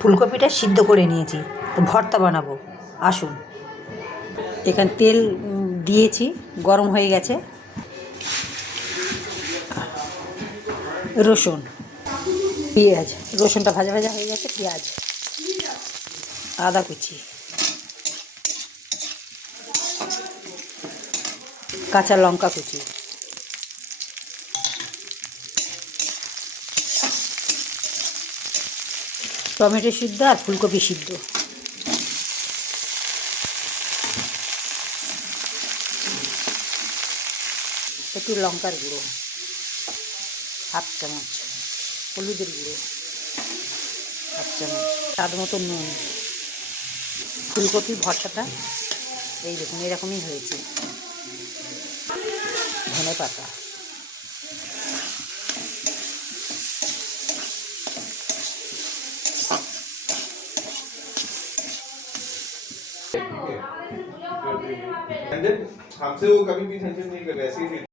ফুলকপিটা সিদ্ধ করে নিয়েছি, তো ভর্তা বানাবো। আসুন, এখানে তেল দিয়েছি, গরম হয়ে গেছে। রসুন, পেঁয়াজ, রসুনটা ভাজা ভাজা হয়ে গেছে। পেঁয়াজ, আদা কুচি, কাঁচা লঙ্কা কুচি, টমেটো সিদ্ধ আর ফুলকপি সিদ্ধ, একটু লঙ্কার গুঁড়ো, হাফ চামচ হলুদের গুঁড়ো, হাফ চামচ স্বাদ মতো নুন। ফুলকপির ভর্তাটা এই দেখুন এরকমই হয়েছে। ধনে পাতা, हमसे वो कभी भी टेंशन नहीं कर, वैसे ही